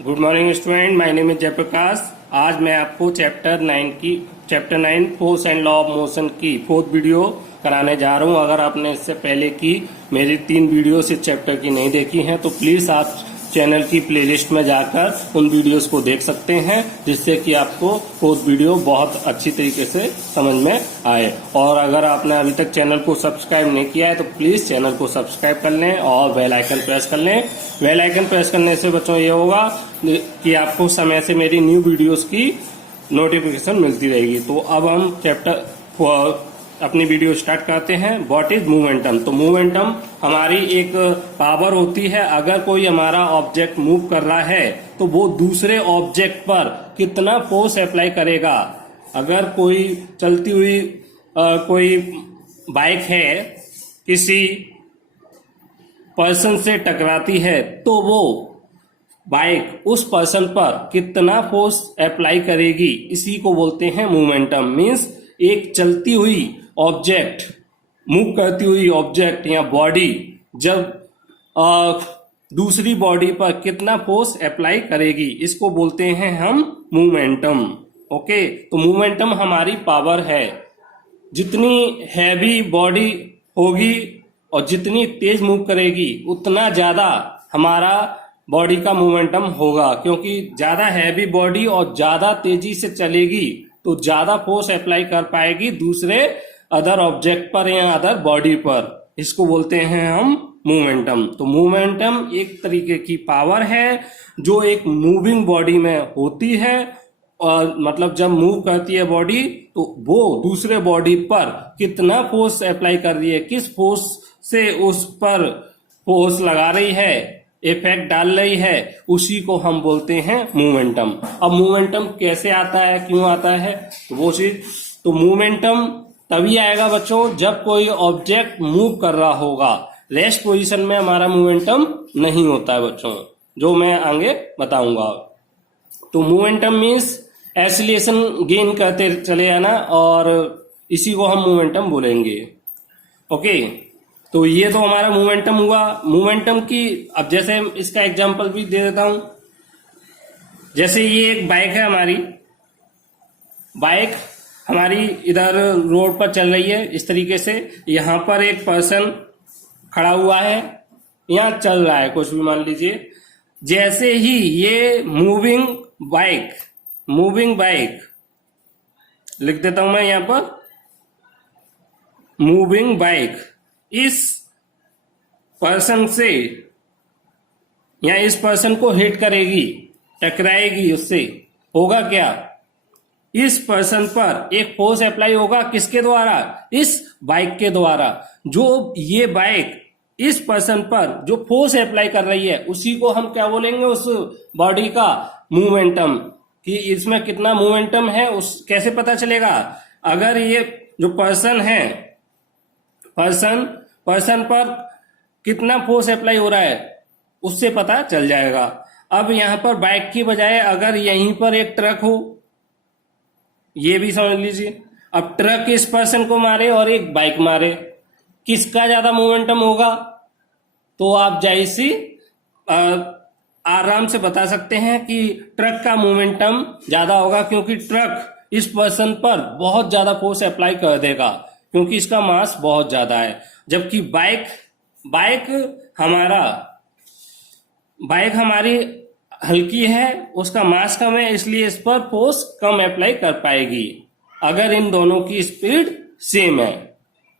Good morning student, my name is Jayaprakash. आज मैं आपको chapter 9 force and law of motion की फोर्थ वीडियो कराने जा रहा हूं। अगर आपने इससे पहले की मेरी 3 वीडियोस इस चैप्टर की नहीं देखी हैं तो प्लीज आप चैनल की प्लेलिस्ट में जाकर उन वीडियोस को देख सकते हैं, जिससे कि आपको फोर्थ वीडियो बहुत अच्छी तरीके से समझ में आए। और अगर आपने अभी तक चैनल को सब्सक्राइब नहीं किया है तो प्लीज चैनल को सब्सक्राइब कर लें और बेल आइकन प्रेस कर लें। बेल आइकन प्रेस करने से बच्चों ये होगा कि आपको समय से मेरी न्यू वीडियोस की नोटिफिकेशन मिलती रहेगी। तो अब हम अपनी वीडियो स्टार्ट करते हैं। What is momentum? तो मोमेंटम हमारी एक पावर होती है। अगर कोई हमारा ऑब्जेक्ट मूव कर रहा है तो वो दूसरे ऑब्जेक्ट पर कितना फोर्स अप्लाई करेगा। अगर कोई चलती हुई कोई बाइक है किसी पर्सन से टकराती है तो वो बाइक उस पर्सन पर कितना फोर्स अप्लाई करेगी, इसी को बोलते हैं मोमेंटम। मींस एक चलती हुई ऑब्जेक्ट, मूव करती हुई ऑब्जेक्ट या बॉडी जब दूसरी बॉडी पर कितना फोर्स अप्लाई करेगी, इसको बोलते हैं हम मोमेंटम। ओके, तो मोमेंटम हमारी पावर है। जितनी हैवी बॉडी होगी और जितनी तेज मूव करेगी उतना ज्यादा हमारा बॉडी का मोमेंटम होगा, क्योंकि ज्यादा हैवी बॉडी और ज्यादा तेजी से चलेगी तो ज्यादा फोर्स अप्लाई कर पाएगी दूसरे अदर ऑब्जेक्ट पर या अदर बॉडी पर। इसको बोलते हैं हम मोमेंटम। तो मोमेंटम एक तरीके की पावर है जो एक मूविंग बॉडी में होती है, और मतलब जब मूव करती है बॉडी तो वो दूसरे बॉडी पर कितना फोर्स अप्लाई कर रही है, किस फोर्स से उस पर फोर्स लगा रही है, इफेक्ट डाल रही है, उसी को हम बोलते हैं मोमेंटम। अब मोमेंटम कैसे आता है, क्यों आता है, तो वो चीज, तो मोमेंटम तभी आएगा बच्चों जब कोई ऑब्जेक्ट मूव कर रहा होगा। रेस्ट पोजीशन में हमारा मोमेंटम नहीं होता है बच्चों, जो मैं आगे बताऊंगा। तो मोमेंटम मीन्स एक्सीलरेशन गेन करते चले जाना, और इसी को हम मोमेंटम बोलेंगे। ओके, तो ये तो हमारा मोमेंटम हुआ। मोमेंटम की अब जैसे इसका एग्जांपल भी दे देता हूं। जैसे ये एक बाइक है, हमारी बाइक हमारी इधर रोड पर चल रही है इस तरीके से। यहां पर एक पर्सन खड़ा हुआ है, यहां चल रहा है कुछ भी मान लीजिए। जैसे ही ये मूविंग बाइक लिख देता हूं मैं यहां पर, मूविंग बाइक इस पर्सन से या इस पर्सन को हिट करेगी, टकराएगी, उससे होगा क्या, इस पर्सन पर एक फोर्स अप्लाई होगा। किसके द्वारा? इस बाइक के द्वारा। जो ये बाइक इस पर्सन पर जो फोर्स अप्लाई कर रही है उसी को हम क्या बोलेंगे, उस बॉडी का मोमेंटम। कि इसमें कितना मोमेंटम है उस कैसे पता चलेगा? अगर ये जो पर्सन है, पर्सन पर कितना फोर्स अप्लाई हो रहा है उससे पता चल जाएगा। अब यहां पर बाइक की बजाय अगर यहीं पर एक ट्रक हो, ये भी समझ लीजिए। अब ट्रक इस पर्सन को मारे और एक बाइक मारे, किसका ज्यादा मोमेंटम होगा? तो आप जाहिर सी आराम से बता सकते हैं कि ट्रक का मोमेंटम ज्यादा होगा, क्योंकि ट्रक इस पर्सन पर बहुत ज्यादा फोर्स अप्लाई कर देगा, क्योंकि इसका मास बहुत ज्यादा है। जबकि बाइक हमारी हल्की है, उसका मास कम है, इसलिए इस पर फोर्स कम अप्लाई कर पाएगी अगर इन दोनों की स्पीड सेम है।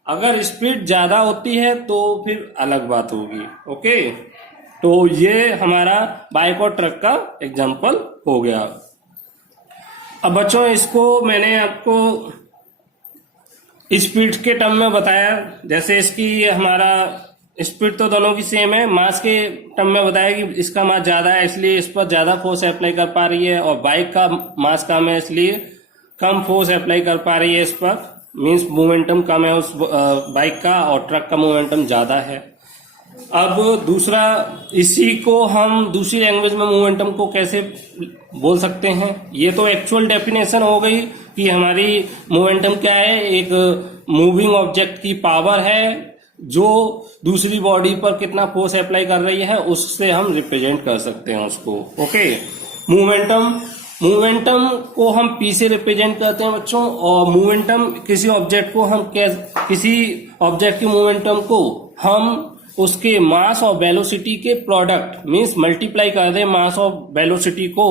अगर स्पीड ज्यादा होती है तो फिर अलग बात होगी। ओके, तो ये हमारा बाइक और ट्रक का एग्जांपल हो गया। अब बच्चों इसको मैंने आपको स्पीड के टर्म में बताया। जैसे इसकी हमारा स्पीड तो दोनों की सेम है, मास के टर्म में बताया कि इसका मास ज्यादा है इसलिए इस पर ज्यादा फोर्स अप्लाई कर पा रही है, और बाइक का मास कम है इसलिए कम फोर्स अप्लाई कर पा रही है इस पर। मींस मोमेंटम कम है उस बाइक का, और ट्रक का मोमेंटम ज्यादा है। अब दूसरा, इसी को हम दूसरी लैंग्वेज में मोमेंटम को कैसे बोल सकते हैं? ये तो एक्चुअल डेफिनेशन हो गई कि हमारी मोमेंटम क्या है, एक मूविंग ऑब्जेक्ट की पावर है जो दूसरी बॉडी पर कितना फोर्स अप्लाई कर रही है उससे हम रिप्रेजेंट कर सकते हैं उसको। ओके, मोमेंटम को हम पी से रिप्रेजेंट करते हैं बच्चों, और मोमेंटम किसी ऑब्जेक्ट को हम किसी ऑब्जेक्ट के मोमेंटम को हम उसके मास और वेलोसिटी के प्रोडक्ट मींस मल्टीप्लाई कर दें मास और वेलोसिटी को,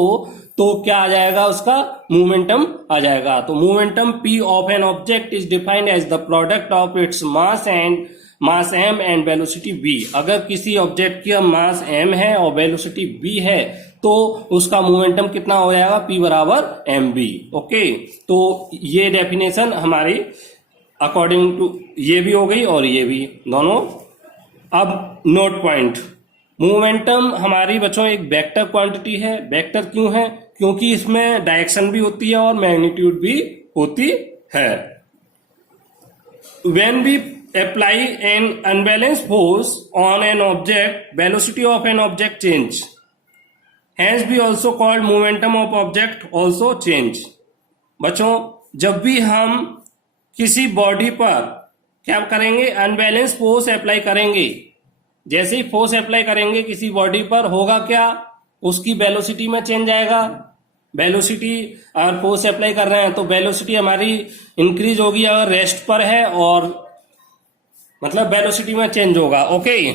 तो क्या आ जाएगा, उसका मोमेंटम आ जाएगा। तो momentum p of an object is defined as the product of its mass m and velocity v। अगर किसी ऑब्जेक्ट की मास m है और वेलोसिटी v है तो उसका मोमेंटम कितना हो जाएगा, p बराबर mv। ओके, तो ये डेफिनेशन हमारी अकॉर्डिंग टू ये भी हो गई और ये भी दोनों। अब नोट पॉइंट, मोमेंटम हमारी बच्चों एक वेक्टर क्वांटिटी है। वेक्टर क्यों है, क्योंकि इसमें डायरेक्शन भी होती है और मैग्नीट्यूड भी होती है। When we apply an unbalance force on an object, velocity of an object change, has be also called momentum of object also change. बच्चों, जब भी हम किसी बॉडी पर क्या करेंगे, अनबैलेंस फोर्स अप्लाई करेंगे, जैसे ही फोर्स अप्लाई करेंगे किसी बॉडी पर होगा क्या, उसकी वेलोसिटी में चेंज आएगा। वेलोसिटी अगर फोर्स अप्लाई कर रहे हैं तो वेलोसिटी हमारी इंक्रीज होगी अगर रेस्ट पर है, और मतलब वेलोसिटी में चेंज होगा। ओके,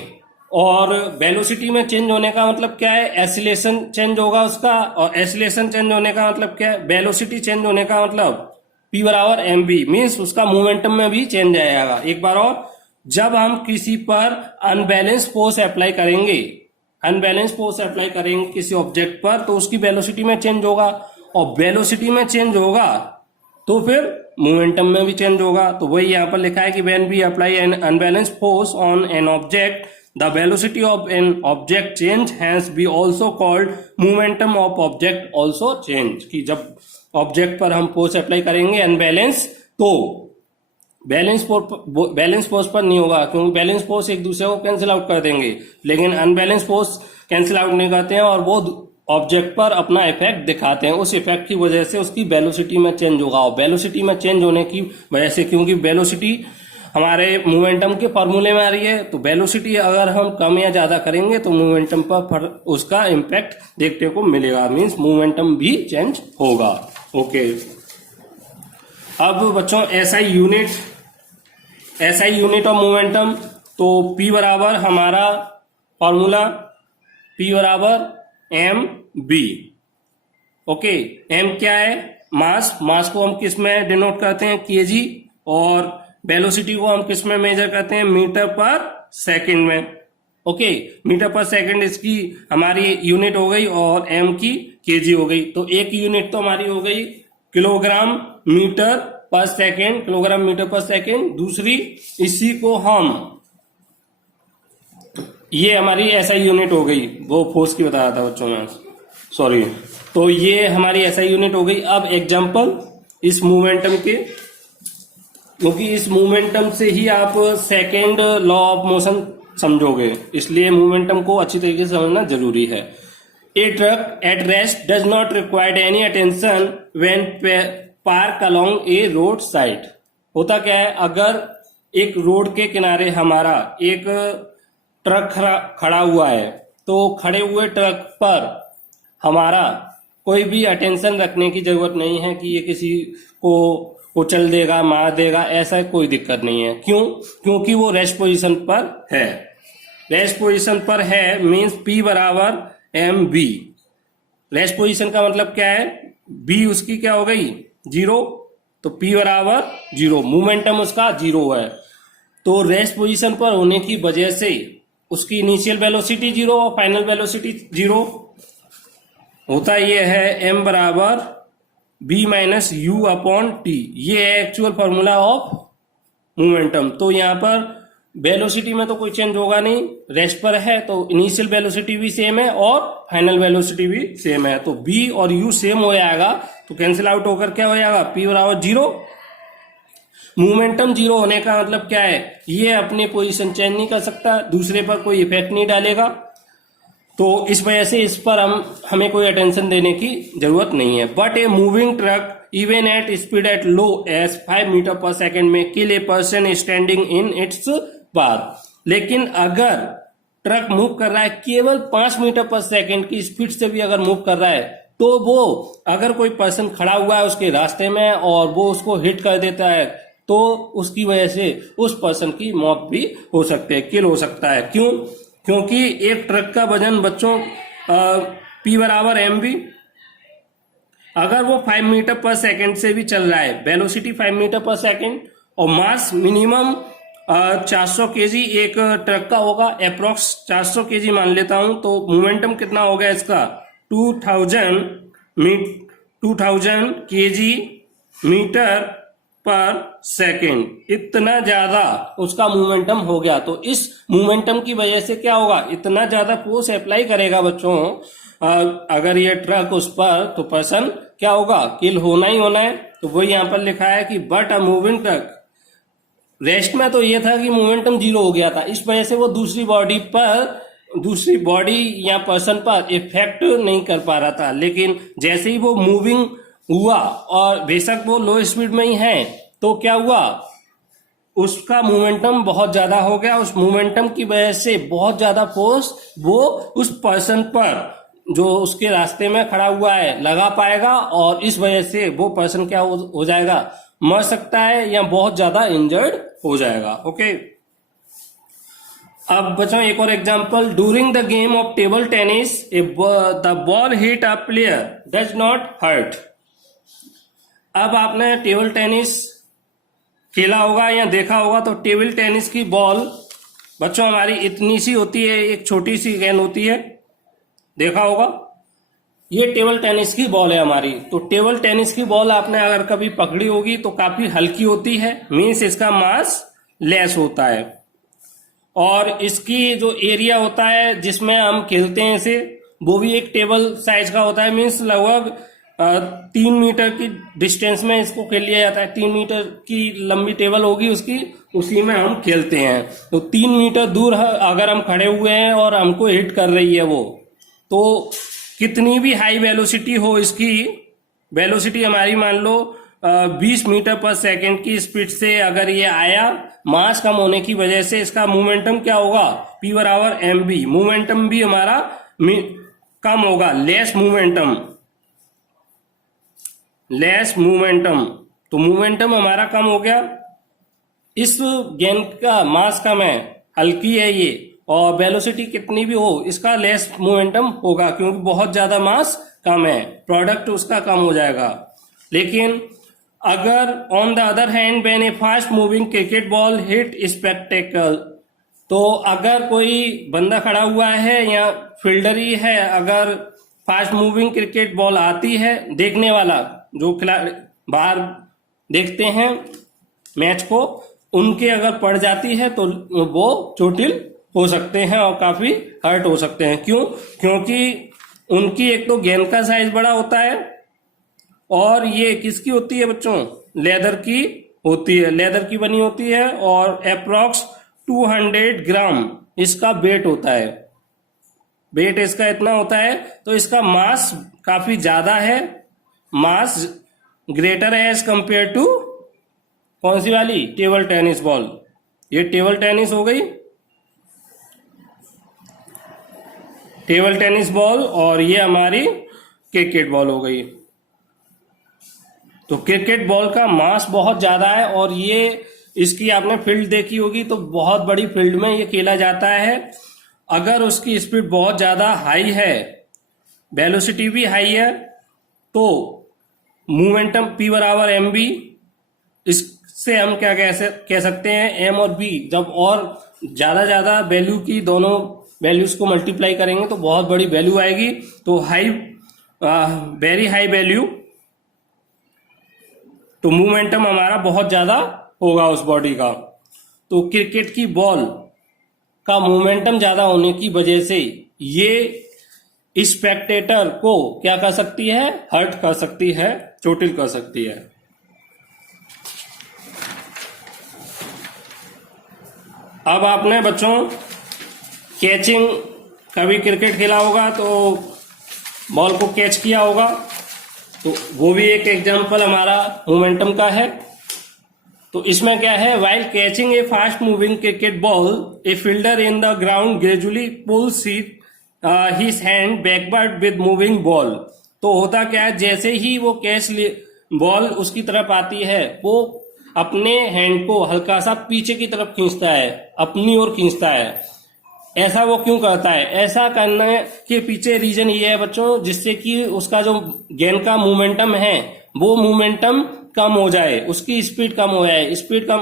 और वेलोसिटी में चेंज होने का मतलब क्या है, एसिलेशन चेंज होगा उसका, और एसिलेशन चेंज होने का मतलब क्या है, वेलोसिटी चेंज होने का मतलब p बराबर mv मीन्स उसका मोमेंटम में भी चेंज आएगा। एक बार और, जब हम किसी पर अनबैलेंस फोर्स अप्लाई करेंगे किसी ऑब्जेक्ट पर, तो उसकी वेलोसिटी में चेंज होगा, और वेलोसिटी में चेंज होगा तो फिर मोमेंटम में भी चेंज होगा। तो वही यहाँ पर लिखा है कि when we apply an unbalance force on an object the velocity of an object change, hence be also called momentum of object also change. कि जब ऑब्जेक्ट पर हम फोर्स अप्लाई करेंगे अनबैलेंस, तो बैलेंस फोर्स पर नहीं होगा, क्योंकि बैलेंस फोर्स एक दूसरे को कैंसिल आउट कर देंगे, लेकिन अनबैलेंस फोर्स कैंसिल आउट नहीं करते हैं और वो ऑब्जेक्ट पर अपना इफेक्ट दिखाते हैं। उस इफेक्ट की वजह से उसकी वेलोसिटी में चेंज होगा, और वेलोसिटी में चेंज होने की वजह से, क्योंकि वेलोसिटी हमारे मोमेंटम के फॉर्मूले में आ रही है, तो वेलोसिटी अगर हम कम या ज्यादा करेंगे तो मोमेंटम पर उसका इम्पैक्ट देखने को मिलेगा, मीन्स मोमेंटम भी चेंज होगा। ओके, अब बच्चों एसआई यूनिट ऑफ मोमेंटम, तो P बराबर हमारा फॉर्मूला P बराबर mv। ओके, m क्या है, मास को हम किस में डिनोट करते हैं, kg, और वेलोसिटी को हम किस में मेजर करते हैं, मीटर पर सेकंड में। ओके, मीटर पर सेकंड इसकी हमारी यूनिट हो गई और m की kg हो गई। तो एक यूनिट तो हमारी हो गई किलोग्राम मीटर पर सेकंड, दूसरी इसी को हम, ये हमारी एसआई यूनिट हो गई, वो फोर्स की बता रहा था बच्चों में, सॉरी। तो ये हमारी एसआई यूनिट हो गई। अब एग्जांपल इस मोमेंटम के, क्योंकि इस मोमेंटम से ही आप सेकेंड लॉ ऑफ मोशन समझोगे, इसलिए मोमेंटम को अच्छी तरीके से समझना जरूरी है। A truck at rest does not required any attention when park along a road side. होता क्या है, अगर एक रोड के किनारे हमारा एक ट्रक खड़ा हुआ है, तो खड़े हुए ट्रक पर हमारा कोई भी अटेंशन रखने की जरूरत नहीं है कि ये किसी को कुचल देगा, मार देगा, ऐसा कोई दिक्कत नहीं है। क्यों? क्योंकि वो रेस्ट पोजीशन पर है। रेस्ट पोजीशन पर है मीन्स P बराबर mv। रेस्ट पोजीशन का मतलब क्या है, b उसकी क्या हो गई, 0, तो P बराबर 0, मोमेंटम उसका 0 है। तो रेस्ट पोजीशन पर होने की वजह से उसकी इनिशियल वेलोसिटी 0 और फाइनल वेलोसिटी 0 होता। ये है m बराबर b minus you upon t, ये है एक्चुअल फॉर्मूला ऑफ मोमेंटम। तो यहाँ पर वेलोसिटी में तो कोई चेंज होगा नहीं, रेस्ट पर है, तो इनिशियल वेलोसिटी भी सेम है और फाइनल वेलोसिटी भी सेम है, तो b और u सेम हो जाएगा, तो कैंसिल आउट होकर क्या हो जाएगा, p बराबर 0। मोमेंटम 0 होने का मतलब क्या है, ये अपनी पोजीशन चेंज नहीं कर सकता, दूसरे पर कोई इफेक्ट नहीं डालेगा, तो इस वजह से इस पर हमें कोई अटेंशन देने की जरूरत नहीं है। But a moving truck even at speed at low as 5 meter per second में kill a person standing in its पर। लेकिन अगर ट्रक मूव कर रहा है केवल 5 मीटर पर सेकंड की स्पीड से भी अगर मूव कर रहा है, तो वो अगर कोई पर्सन खड़ा हुआ है उसके रास्ते में और वो उसको हिट कर देता है, तो उसकी वजह से उस पर्सन की मौत भी हो सकती है, किल हो सकता है। क्यों? क्योंकि एक ट्रक का वजन बच्चों P बराबर mv, अगर वो 5 मीटर पर सेकंड से भी चल रहा है, वेलोसिटी 5 मीटर पर सेकंड, और मास मिनिमम 400 केजी एक ट्रक का होगा, अप्रोक्स 400 केजी मान लेता हूं, तो मोमेंटम कितना हो गया इसका 2000 केजी मीटर पर सेकंड, इतना ज्यादा उसका मोमेंटम हो गया। तो इस मोमेंटम की वजह से क्या होगा, इतना ज्यादा फोर्स अप्लाई करेगा बच्चों अगर ये ट्रक उस पर, तो पर्सन क्या होगा, किल होना ही होना है। तो वही यहां पर लिखा है कि but a moving truck, rest में तो ये था कि मोमेंटम 0 हो गया था, इस वजह से वो दूसरी बॉडी या पर्सन पर इफेक्ट नहीं कर पा रहा था। लेकिन जैसे ही वो मूविंग हुआ, और बेशक वो लो स्पीड में ही है, तो क्या हुआ, उसका मोमेंटम बहुत ज्यादा हो गया। उस मोमेंटम की वजह से बहुत ज्यादा फोर्स वो उस पर्सन पर जो उसके रास्ते में खड़ा हुआ है लगा पाएगा, और इस वजह से वो पर्सन क्या हो जाएगा, मर सकता है या बहुत ज्यादा इंजर्ड हो जाएगा। ओके, अब बच्चों एक और example, during the game of table tennis the ball hit a player does not hurt. अब आपने टेबल टेनिस खेला होगा या देखा होगा, तो टेबल टेनिस की बॉल बच्चों हमारी इतनी सी होती है, एक छोटी सी गेंद होती है, देखा होगा, ये टेबल टेनिस की बॉल है हमारी। तो टेबल टेनिस की बॉल आपने अगर कभी पकड़ी होगी तो काफी हल्की होती है, मीन्स इसका मास लेस होता है, और इसकी जो एरिया होता है जिसमें हम खेलते हैं इसे, वो भी एक टेबल साइज का होता है, मीन्स लगभग 3 मीटर की डिस्टेंस में इसको खेल लिया जाता है। 3 मीटर की लंबी टेबल होगी उसकी, उसी में हम खेलते हैं। तो 3 मीटर दूर अगर हम खड़े हुए हैं और हमको हिट कर रही है वो, तो कितनी भी हाई वेलोसिटी हो, इसकी वेलोसिटी हमारी मान लो 20 मीटर पर सेकंड की स्पीड से अगर ये आया, मास कम होने की वजह से इसका मोमेंटम क्या होगा, P बराबर mv, मोमेंटम भी हमारा कम होगा, लेस मोमेंटम। तो मोमेंटम हमारा कम हो गया, इस गेंद का मास कम है, हल्की है ये, और वेलोसिटी कितनी भी हो इसका लेस मोमेंटम होगा, क्योंकि बहुत ज्यादा मास कम है, प्रोडक्ट उसका कम हो जाएगा। लेकिन अगर on the other hand when A fast moving cricket ball hit spectacle, तो अगर कोई बंदा खड़ा हुआ है या फील्डर ही है, अगर फास्ट मूविंग क्रिकेट बॉल आती है, देखने वाला जो खिलाड़ी बाहर देखते हैं मैच को, उनके अगर पड़ जाती है तो वो चोटिल हो सकते हैं और काफी हर्ट हो सकते हैं। क्यों? क्योंकि उनकी एक तो गेंद का साइज बड़ा होता है, और ये किसकी होती है बच्चों, लेदर की होती है, लेदर की बनी होती है, और अप्रोक्स 200 ग्राम इसका वेट होता है, वेट इसका इतना होता है। तो इसका मास काफी ज्यादा है, मास ग्रेटर है एज कंपेयर टू कौन सी वाली, टेबल टेनिस बॉल। ये टेबल टेनिस हो गई, टेबल टेनिस बॉल, और ये हमारी क्रिकेट बॉल हो गई। तो क्रिकेट बॉल का मास बहुत ज्यादा है, और ये इसकी आपने फील्ड देखी होगी, तो बहुत बड़ी फील्ड में ये खेला जाता है। अगर उसकी स्पीड बहुत ज्यादा हाई है, वेलोसिटी भी हाई है, तो मोमेंटम P बराबर mv, इससे हम क्या कह सकते हैं, m और b जब और ज्यादा वैल्यू की दोनों वैल्यूज को मल्टीप्लाई करेंगे तो बहुत बड़ी वैल्यू आएगी। तो वेरी हाई वैल्यू, तो मोमेंटम हमारा बहुत ज्यादा होगा उस बॉडी का। तो क्रिकेट की बॉल का मोमेंटम ज्यादा होने की वजह से ये स्पेक्टेटर को क्या कर सकती है, हर्ट कर सकती है, चोटिल कर सकती है। अब आपने बच्चों कैचिंग, कभी क्रिकेट खेला होगा तो बॉल को कैच किया होगा, तो वो भी एक एग्जांपल हमारा मोमेंटम का है। तो इसमें क्या है, while catching a fast moving cricket ball a fielder in the ground gradually pulls his hand backward with moving ball. तो होता क्या है, जैसे ही वो कैच बॉल उसकी तरफ आती है, वो अपने हैंड को हल्का सा पीछे की तरफ खींचता है, अपनी ओर खींचता है। ऐसा वो क्यों करता है? ऐसा करने के पीछे रीजन ये है बच्चों, जिससे कि उसका जो गेंद का मोमेंटम है वो मोमेंटम कम हो जाए, उसकी स्पीड कम हो जाए। स्पीड कम,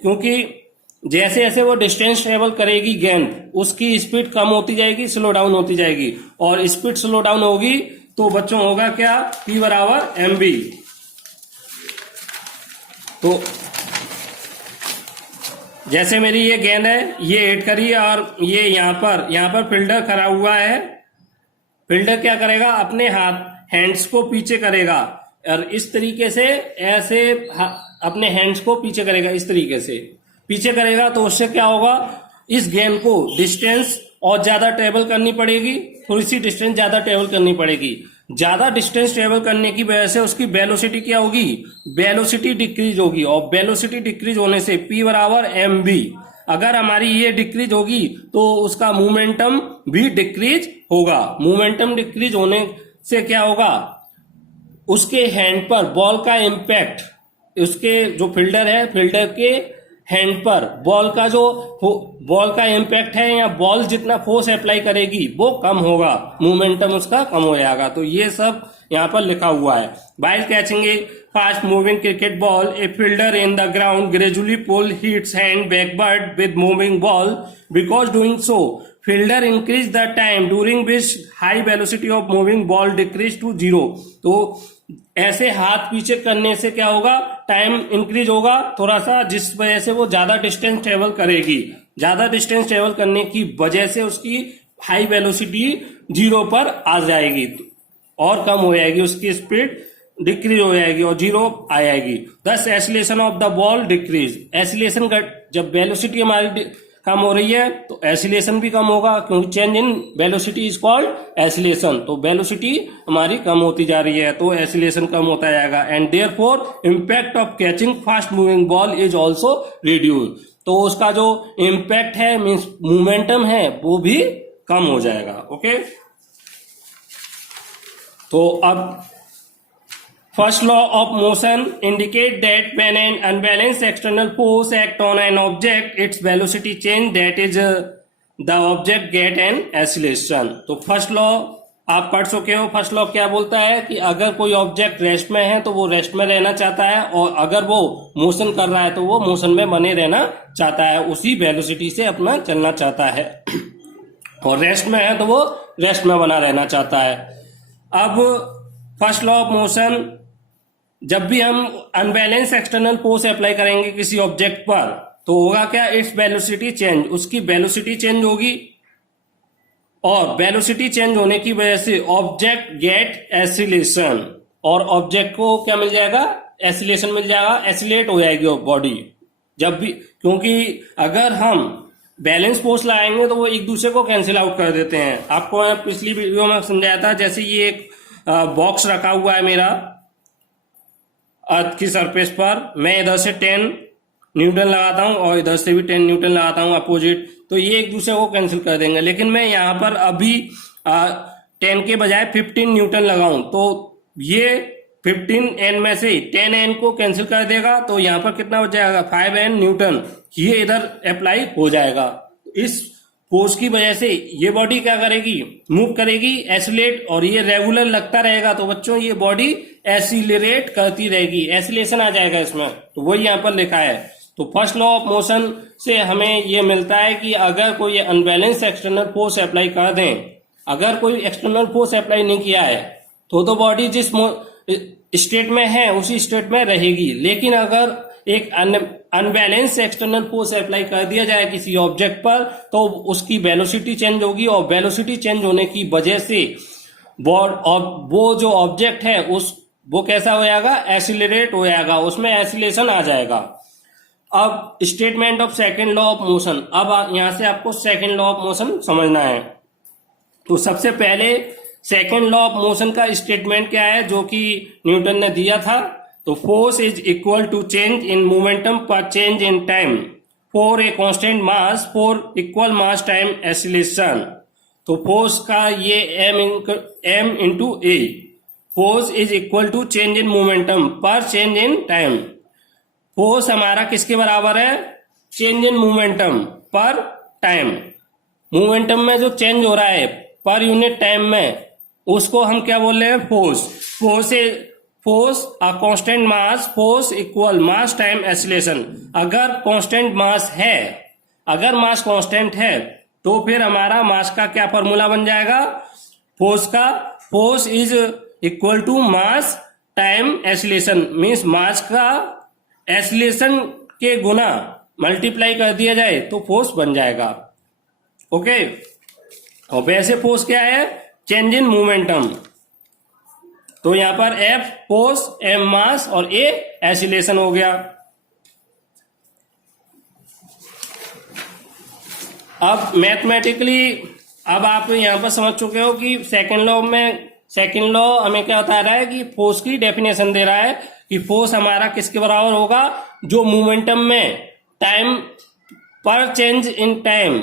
क्योंकि जैसे जैसे वो डिस्टेंस ट्रेवल करेगी गेंद, उसकी स्पीड कम होती जाएगी, स्लो डाउन होती जाएगी, और स्पीड स्लो डाउन होगी तो बच्चों होगा क्या, P बराबर mv। तो जैसे मेरी ये गेंद है, ये हिट करी और ये यहाँ पर फील्डर खड़ा हुआ है। फील्डर क्या करेगा, अपने हैंड्स को पीछे करेगा और इस तरीके से ऐसे अपने हैंड्स को पीछे करेगा, इस तरीके से पीछे करेगा। तो उससे क्या होगा, इस गेंद को डिस्टेंस और ज्यादा ट्रेवल करनी पड़ेगी, थोड़ी सी डिस्टेंस ज्यादा ट्रेवल करनी पड़ेगी। ज्यादा डिस्टेंस ट्रेवल करने की वजह से उसकी वेलोसिटी क्या होगी, वेलोसिटी डिक्रीज होगी, और वेलोसिटी डिक्रीज होने से P बराबर mv। अगर हमारी ये डिक्रीज होगी तो उसका मोमेंटम भी डिक्रीज होगा। मोमेंटम डिक्रीज होने से क्या होगा, उसके हैंड पर बॉल का इम्पैक्ट, उसके जो फील्डर है, फील्डर के हैंड पर बॉल का इम्पैक्ट है, या बॉल जितना फोर्स अप्लाई करेगी वो कम होगा, मोमेंटम उसका कम हो जाएगा। तो ये सब यहाँ पर लिखा हुआ है। While catching a fast moving cricket ball a fielder in the ground gradually pull hits hand backward with moving ball, because doing so fielder increase the time during which high velocity of moving ball decrease to 0। तो ऐसे हाथ पीछे करने से क्या होगा, time increase होगा थोड़ा सा, जिस वजह से वो ज्यादा डिस्टेंस ट्रेवल करेगी। ज्यादा डिस्टेंस ट्रेवल करने की वजह से उसकी हाई वेलोसिटी 0 पर आ जाएगी और कम हो जाएगी, उसकी स्पीड डिक्रीज हो जाएगी और 0 आ जाएगी। Thus acceleration of the ball decrease, acceleration का जब वेलोसिटी हमारी कम हो रही है तो एसिलेशन भी कम होगा, क्योंकि change in velocity is called acceleration. तो वेलोसिटी हमारी कम होती जा रही है तो एसिलेशन कम होता जाएगा। And therefore impact of catching fast moving ball is also reduce. तो उसका जो इम्पैक्ट है, मीन्स मोमेंटम है, वो भी कम हो जाएगा। ओके, तो अब First law of motion indicate that when an unbalanced external force act on an object, its velocity change, that is the object get an acceleration। तो फर्स्ट लॉ आप पढ़ चुके हो। फर्स्ट लॉ क्या बोलता है कि अगर कोई ऑब्जेक्ट रेस्ट में है तो वो रेस्ट में रहना चाहता है, और अगर वो मोशन कर रहा है तो वो मोशन में बने रहना चाहता है, उसी वेलोसिटी से अपना चलना चाहता है, और रेस्ट में है तो वो रेस्ट में बना रहना चाहता है। अब फर्स्ट लॉ ऑफ मोशन, जब भी हम अनबैलेंस एक्सटर्नल फोर्स अप्लाई करेंगे किसी ऑब्जेक्ट पर तो होगा क्या, इट्स वेलोसिटी चेंज, उसकी वेलोसिटी चेंज होगी, और वेलोसिटी चेंज होने की वजह से ऑब्जेक्ट गेट एसिलेशन, और ऑब्जेक्ट को क्या मिल जाएगा, एसिलेशन मिल जाएगा, एसिलेट हो जाएगी बॉडी जब भी, क्योंकि अगर हम बैलेंस फोर्स लाएंगे तो वो एक दूसरे को कैंसिल आउट कर देते हैं। आपको पिछली वीडियो में समझाया था, जैसे ये एक बॉक्स रखा हुआ है मेरा अर्थ की सरफेस पर, मैं इधर से 10 न्यूटन लगाता हूं और इधर से भी 10 न्यूटन लगाता हूं अपोजिट, तो ये एक दूसरे को कैंसिल कर देंगे। लेकिन मैं यहाँ पर अभी 10 के बजाय 15 न्यूटन लगाऊं तो ये 15n में से 10n को कैंसिल कर देगा, तो यहाँ पर कितना बच जाएगा, 5n न्यूटन, ये इधर अप्लाई हो जाएगा। इस फोर्स की वजह से ये बॉडी क्या करेगी, मूव करेगी, एसिलेट, और ये रेगुलर लगता रहेगा, तो बच्चों ये बॉडी एसिलरेट करती रहेगी, एसिलेशन आ जाएगा इसमें, तो वही यहाँ पर लिखा है। तो फर्स्ट लॉ ऑफ मोशन से हमें ये मिलता है कि अगर कोई अनबैलेंस एक्सटर्नल फोर्स अप्लाई कर दें, अगर कोई एक्सटर्नल फोर्स अप्लाई नहीं किया है तो बॉडी जिस स्टेट में है उसी स्टेट में रहेगी। लेकिन अगर एक अनबैलेंस एक्सटर्नल फोर्स अप्लाई कर दिया जाए किसी ऑब्जेक्ट पर तो उसकी वेलोसिटी चेंज होगी, और वेलोसिटी चेंज होने की वजह से वो जो ऑब्जेक्ट है वो कैसा हो जाएगा, एसिलरेट हो जाएगा, उसमें एसिलेशन आ जाएगा। अब statement of second law of motion, अब यहां से आपको सेकंड लॉ ऑफ मोशन समझना है। तो सबसे पहले सेकंड लॉ ऑफ मोशन का स्टेटमेंट क्या है जो कि न्यूटन ने दिया था, तो force is equal to change in momentum per change in time for a constant mass for equal mass time acceleration. तो फोर्स का ये M into A, force is equal to change in momentum per change in time. Force हमारा किसके बराबर है? Change in momentum per time. Momentum में जो change हो रहा है पर यूनिट टाइम में, उसको हम क्या बोल रहे हैं? Force. Force a constant mass force equal mass time acceleration. अगर कांस्टेंट मास है, अगर मास कांस्टेंट है तो फिर हमारा मास का क्या फॉर्मूला बन जाएगा? फोर्स का, force is equal to mass time acceleration, means mass का एक्सीलरेशन के गुना मल्टीप्लाई कर दिया जाए तो फोर्स बन जाएगा। ओके, और वैसे फोर्स क्या है? Change in momentum. तो यहां पर F फोर्स, M मास और A एक्सीलरेशन हो गया। अब मैथमेटिकली अब आप यहां पर समझ चुके हो कि सेकेंड लॉ हमें क्या बता रहा है कि फोर्स की डेफिनेशन दे रहा है कि फोर्स हमारा किसके बराबर होगा? जो मोमेंटम में टाइम पर चेंज इन टाइम,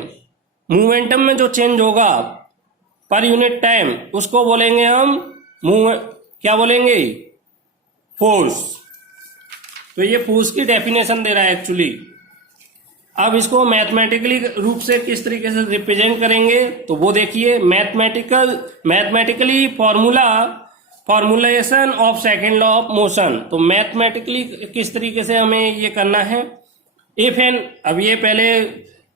मोमेंटम में जो चेंज होगा पर यूनिट टाइम, उसको बोलेंगे हम क्या बोलेंगे? फोर्स। तो ये फोर्स की डेफिनेशन दे रहा है एक्चुअली। अब इसको मैथमेटिकली रूप से किस तरीके से रिप्रेजेंट करेंगे तो वो देखिए, mathematically formulation of second law of motion. तो मैथमेटिकली किस तरीके से हमें ये करना है? इफ एन, अब ये पहले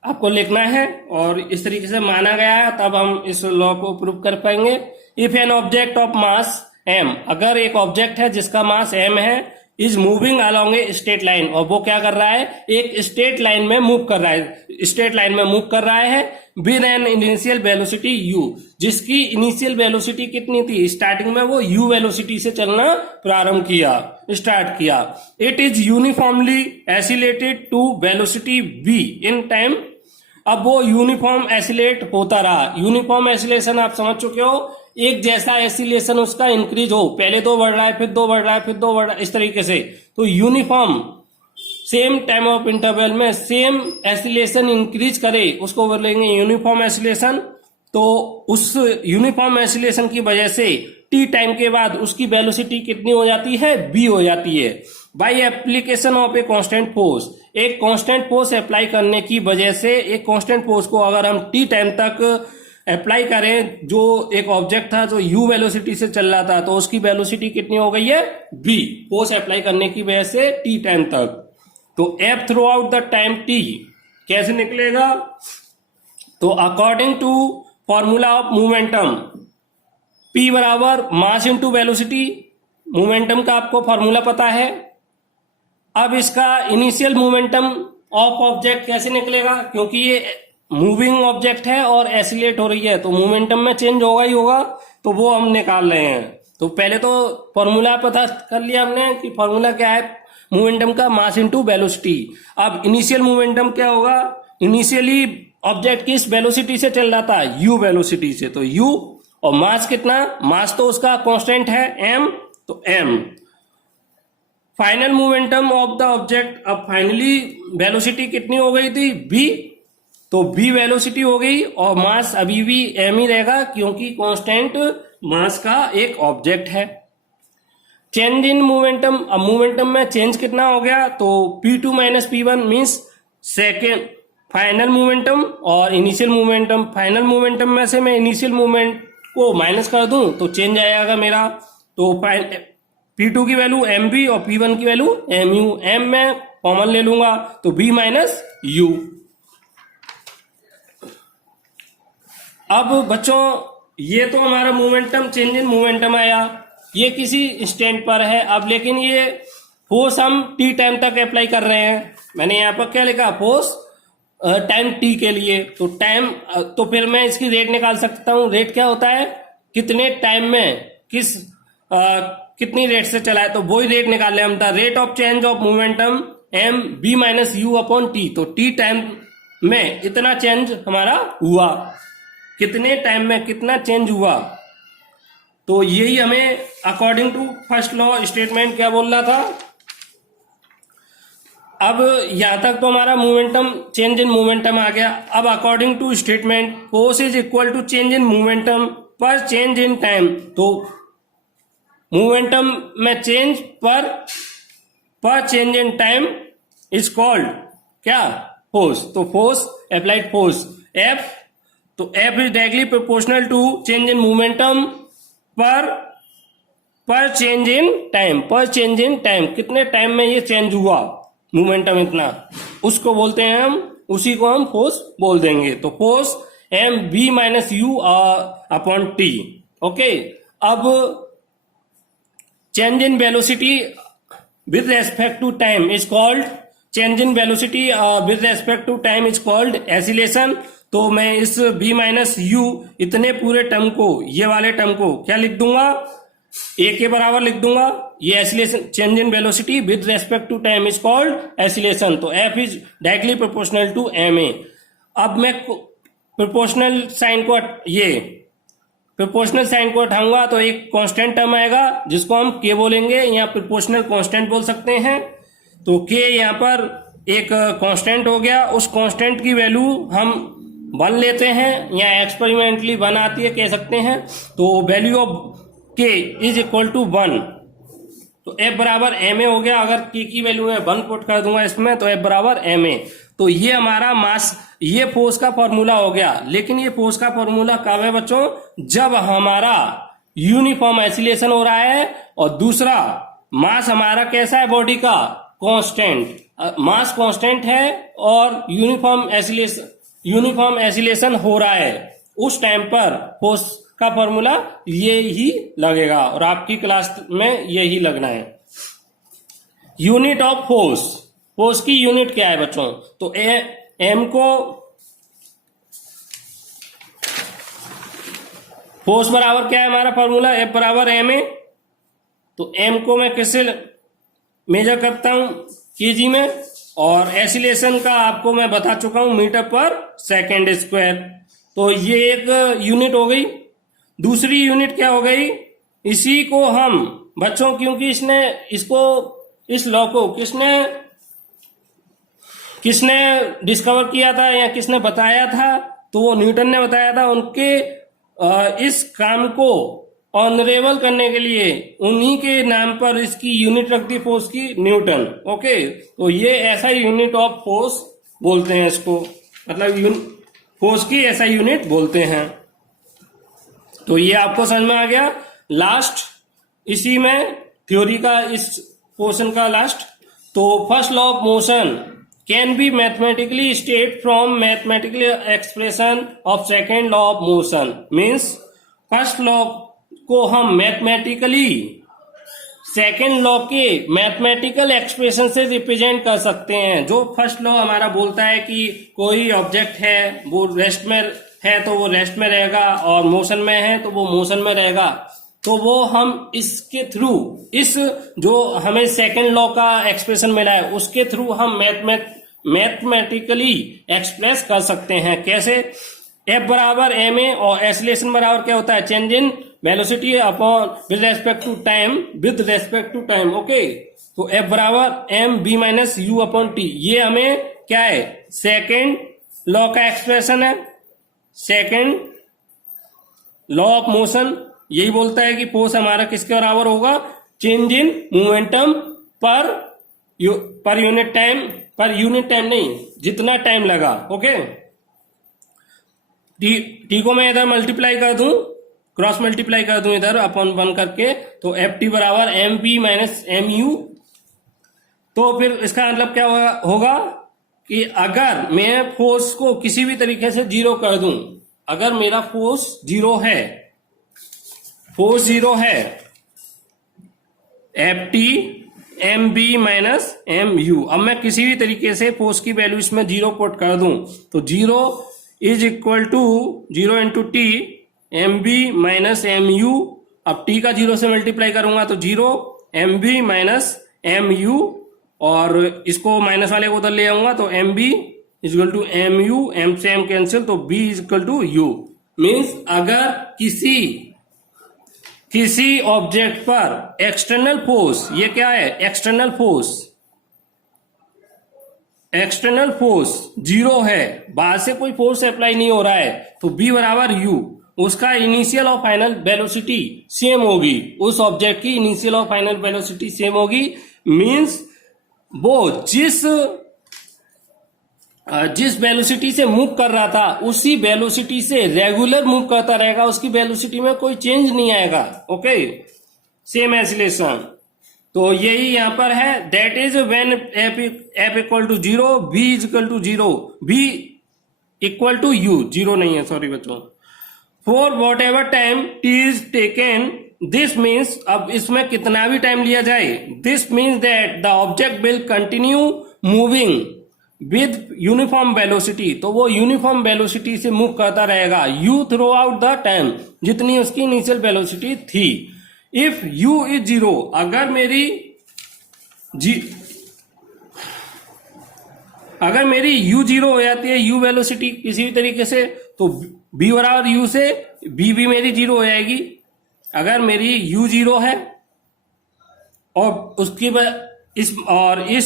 आपको लिखना है और इस तरीके से माना गया है, तब हम इस लॉ को प्रूव कर पाएंगे। If an object of mass m, अगर एक ऑब्जेक्ट है जिसका मास m है, is moving along a straight line, और वो क्या कर रहा है? एक स्ट्रेट लाइन में मूव कर रहा है, स्ट्रेट लाइन में मूव कर रहा है with an initial velocity u, जिसकी इनिशियल वेलोसिटी कितनी थी? स्टार्टिंग में वो u वेलोसिटी से चलना प्रारंभ किया, स्टार्ट किया। It is uniformly accelerated to velocity v in time. अब वो यूनिफॉर्म एसिलेट होता रहा। यूनिफॉर्म एसिलेशन आप समझ चुके हो, एक जैसा एसिलेशन उसका इंक्रीज हो, पहले 2 बढ़ रहा है, फिर 2 बढ़ रहा है, फिर 2 बढ़ रहा है, इस तरीके से। तो uniform same time of interval में सेम एसिलेशन इंक्रीज करे, उसको बोलेंगे यूनिफॉर्म एसिलेशन। तो उस यूनिफॉर्म एसिलेशन की वजह से टी टाइम के बाद उसकी वेलोसिटी कितनी हो जाती है? v हो जाती है। By application of a constant force, एक कांस्टेंट फोर्स अप्लाई करने की वजह से, एक कांस्टेंट फोर्स को अगर हम टी टाइम तक अप्लाई करें, जो एक ऑब्जेक्ट था जो u वेलोसिटी से चल रहा था, तो उसकी वेलोसिटी कितनी हो गई है? v, फोर्स अप्लाई करने की वजह से t टाइम तक। तो F throughout the time t कैसे निकलेगा? तो according to formula of momentum, p बराबर मास इंटू वेलोसिटी, मोमेंटम का आपको फॉर्मूला पता है। अब इसका इनिशियल मोमेंटम ऑफ ऑब्जेक्ट कैसे निकलेगा? क्योंकि ये मूविंग ऑब्जेक्ट है और एसिलेट हो रही है, तो मोमेंटम में चेंज होगा ही होगा, तो वो हम निकाल रहे हैं। तो पहले तो फॉर्मूला पता कर लिया हमने कि फॉर्मूला क्या है मोमेंटम का, मास इनटू वेलोसिटी। अब इनिशियल मोमेंटम क्या होगा? इनिशियली ऑब्जेक्ट किस वेलोसिटी से चल रहा था? u वेलोसिटी से, तो u, और मास कितना? मास तो उसका कांस्टेंट है m, तो m। Final momentum of the object, अब फाइनली वेलोसिटी कितनी हो गई थी? v, तो v वेलोसिटी हो गई, और मास अभी भी m ही रहेगा क्योंकि कांस्टेंट मास का एक ऑब्जेक्ट है। चेंज इन मोमेंटम, अब मोमेंटम में चेंज कितना हो गया? तो p2 minus p1 means second final momentum और इनिशियल मोमेंटम। फाइनल मोमेंटम में से मैं इनिशियल मोमेंट को माइनस कर दूं तो चेंज आएगा मेरा। तो p2 की वैल्यू mv और p1 की वैल्यू mu, m में कॉमन ले लूंगा तो v माइनस u। अब बच्चों ये तो हमारा मोमेंटम, चेंज इन मोमेंटम आया, ये किसी स्टैंड पर है। अब लेकिन ये फोर्स हम टी टाइम तक अप्लाई कर रहे हैं। मैंने यहाँ पर क्या लिखा? फोर्स टाइम टी के लिए। तो टाइम, तो फिर मैं इसकी रेट निकाल सकता हूँ। रेट क्या होता है? कितने टाइम में कितनी रेट से चला है, तो वही रेट निकाल ले हम। था rate of change of momentum m B minus you upon t. तो टी टाइम में इतना चेंज हमारा हुआ, कितने टाइम में कितना चेंज हुआ, तो यही हमें according to first law statement क्या बोल रहा था। अब यहां तक तो हमारा मोमेंटम, चेंज इन मोमेंटम आ गया। अब according to statement force is equal to change in momentum per change in time. तो मोमेंटम में change per change in time is called क्या, फोर्स। तो फोर्स, अप्लाइड फोर्स F, तो F is directly proportional to change in momentum per change in time. पर change in time, कितने time में ये change हुआ मोमेंटम इतना, उसको बोलते हैं हम, उसी को हम फोर्स बोल देंगे। तो force M B minus you upon T. Okay, अब change in velocity with respect to time is called, change in velocity with respect to time is called acceleration. तो मैं इस b माइनस यू इतने पूरे term को, ये वाले term को क्या लिख दूंगा, a के बराबर लिख दूंगा। ये acceleration, change in velocity with respect to time is called acceleration. तो f is directly proportional to ma। अब मैं प्रोपोर्शनल साइन को, ये प्रोपोर्शनल साइन को हटाऊंगा तो एक कांस्टेंट टर्म आएगा जिसको हम k बोलेंगे, या प्रोपोर्शनल कांस्टेंट बोल सकते हैं। तो k यहाँ पर एक कांस्टेंट हो गया, उस कांस्टेंट की वैल्यू हम 1 लेते हैं, या एक्सपेरिमेंटली 1 आती है कह सकते हैं। तो value of k is equal to 1। तो F बराबर ma हो गया। अगर k की वैल्यू है 1 पुट कर दूंगा इसमें, तो F बराबर ma। तो ये हमारा मास, ये फोर्स का फॉर्मूला हो गया। लेकिन ये फोर्स का फॉर्मूला कब है बच्चों, जब हमारा यूनिफॉर्म एसिलेशन हो रहा है, और दूसरा मास हमारा कैसा है बॉडी का, कांस्टेंट। मास कांस्टेंट है और यूनिफॉर्म एसिलेशन हो रहा है, उस टाइम पर फोर्स का फॉर्मूला ये ही लगेगा, और आपकी क्लास में यही लगना है। यूनिट ऑफ फोर्स, फोर्स की यूनिट क्या है बच्चों, तो एम को, फोर्स बराबर क्या है हमारा फॉर्मूला, F बराबर ma। तो m को मैं किससे मेजर करता हूं, केजी में, और एसिलेशन का आपको मैं बता चुका हूं मीटर पर सेकेंड स्क्वायर। तो ये एक यूनिट हो गई। दूसरी यूनिट क्या हो गई, इसी को हम बच्चों, क्योंकि इस लॉ को किसने डिस्कवर किया था या किसने बताया था, तो वो न्यूटन ने बताया था। उनके इस काम को ऑनरेबल करने के लिए उन्हीं के नाम पर इसकी यूनिट रख दी फोर्स की, न्यूटन। ओके, तो ये ऐसा यूनिट ऑफ फोर्स बोलते हैं इसको, मतलब फोर्स की ऐसा यूनिट बोलते हैं। तो ये आपको समझ में आ गया। लास्ट इसी में थ्योरी का, इस पोर्शन का लास्ट, तो first law of motion can be mathematically state from mathematical expression of second law of motion. Means first law को हम मैथमेटिकली सेकेंड लॉ के मैथमेटिकल एक्सप्रेशन से रिप्रेजेंट कर सकते हैं। जो फर्स्ट लॉ हमारा बोलता है कि कोई ऑब्जेक्ट है वो रेस्ट में है तो वो रेस्ट में रहेगा, और मोशन में है तो वो मोशन में रहेगा, तो वो हम इसके थ्रू, इस जो हमें सेकेंड लॉ का एक्सप्रेशन मिला है उसके थ्रू हम मैथमेटिकली एक्सप्रेस कर सकते हैं। कैसे, F बराबर ma, और एसिलेशन बराबर क्या होता है, change in velocity upon with respect to time. Okay, तो F बराबर m b minus you upon t. ये हमें क्या है, सेकेंड लॉ का एक्सप्रेशन है। सेकेंड लॉ ऑफ मोशन यही बोलता है कि फोर्स हमारा किसके बराबर होगा, change in momentum per unit time, नहीं, जितना टाइम लगा। ओके, टी को मैं इधर मल्टीप्लाई कर दूं, क्रॉस मल्टीप्लाई कर दूं इधर अपॉन 1 करके, तो एफ टी बराबर m p minus m u. तो फिर इसका मतलब क्या होगा कि अगर मैं फोर्स को किसी भी तरीके से जीरो कर दूं, अगर मेरा फोर्स जीरो है, f t m B minus m u. अब मैं किसी भी तरीके से फोर्स की वैल्यू इसमें जीरो पुट कर दूं, तो zero is equal to 0 into t m B minus m u. अब टी का 0 से मल्टीप्लाई करूंगा तो 0 m B minus m u, और इसको माइनस वाले को उधर ले आऊंगा तो m b equal to m u, m से एम कैंसिल, तो b equal to u. Means अगर किसी ऑब्जेक्ट पर एक्सटर्नल फोर्स, ये क्या है, external force, external force zero है, बाहर से कोई फोर्स अप्लाई नहीं हो रहा है, तो बी बराबर यू, उसका इनिशियल और फाइनल वेलोसिटी सेम होगी, उस ऑब्जेक्ट की इनिशियल और फाइनल वेलोसिटी सेम होगी। मींस वो जिस वेलोसिटी से मूव कर रहा था उसी वेलोसिटी से रेगुलर मूव करता रहेगा, उसकी वेलोसिटी में कोई चेंज नहीं आएगा। Okay, same acceleration. तो यही यहां पर है, that is when F equal to zero, v is equal to zero, v equal to u, zero नहीं है, सॉरी बच्चों। For whatever time t is taken, this means, अब इसमें कितना भी टाइम लिया जाए, this means that the object will continue moving with uniform velocity, तो वो यूनिफॉर्म वेलोसिटी से मूव करता रहेगा you through out the time, जितनी उसकी इनिशियल वेलोसिटी थी। इफ यू इज जीरो, अगर मेरी यू जीरो हो जाती है, यू वेलोसिटी किसी भी तरीके से, तो बी बराबर यू से बी भी मेरी जीरो हो जाएगी। अगर मेरी यू जीरो है और उसकी इस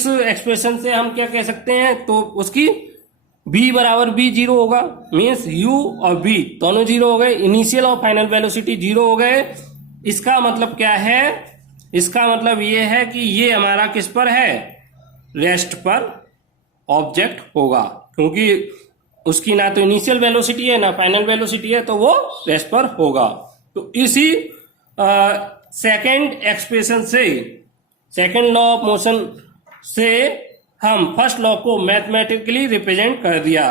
एक्सप्रेशन से हम क्या कह सकते हैं, तो उसकी b बराबर b जीरो होगा, मीन्स u और b दोनों जीरो हो गए, इनिशियल और फाइनल वेलोसिटी जीरो हो गए। इसका मतलब क्या है, इसका मतलब ये है कि ये हमारा किस पर है, रेस्ट पर ऑब्जेक्ट होगा, क्योंकि उसकी ना तो इनिशियल वेलोसिटी है ना फाइनल वेलोसिटी है, तो वो रेस्ट पर होगा। तो इसी सेकेंड एक्सप्रेशन से, सेकेंड लॉ ऑफ मोशन से हम फर्स्ट लॉ को मैथमेटिकली रिप्रेजेंट कर दिया।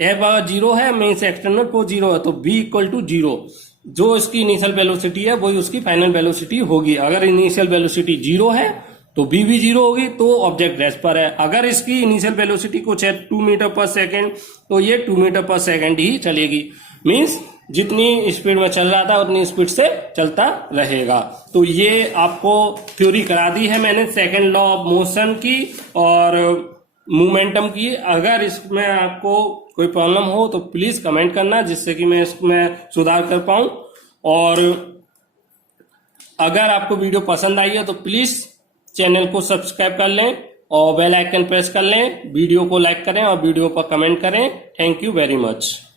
एफ अगर जीरो है, मीन्स एक्सटर्नल फोर्स जीरो है, तो बी इक्वल टू जीरो, जो इसकी इनिशियल वेलोसिटी है वही उसकी फाइनल वेलोसिटी होगी। अगर इनिशियल वेलोसिटी जीरो है तो बी भी जीरो होगी, तो ऑब्जेक्ट रेस्ट पर है। अगर इसकी इनिशियल वेलोसिटी कुछ है 2 मीटर पर सेकेंड, तो ये 2 मीटर पर सेकेंड ही चलेगी, मीन्स जितनी स्पीड में चल रहा था उतनी स्पीड से चलता रहेगा। तो ये आपको थ्योरी करा दी है मैंने सेकेंड लॉ ऑफ मोशन की और मोमेंटम की। अगर इसमें आपको कोई प्रॉब्लम हो तो प्लीज कमेंट करना, जिससे कि मैं इसमें सुधार कर पाऊं। और अगर आपको वीडियो पसंद आई है तो प्लीज चैनल को सब्सक्राइब कर लें और बेल आइकन प्रेस कर लें, वीडियो को लाइक करें और वीडियो पर कमेंट करें। Thank you very much.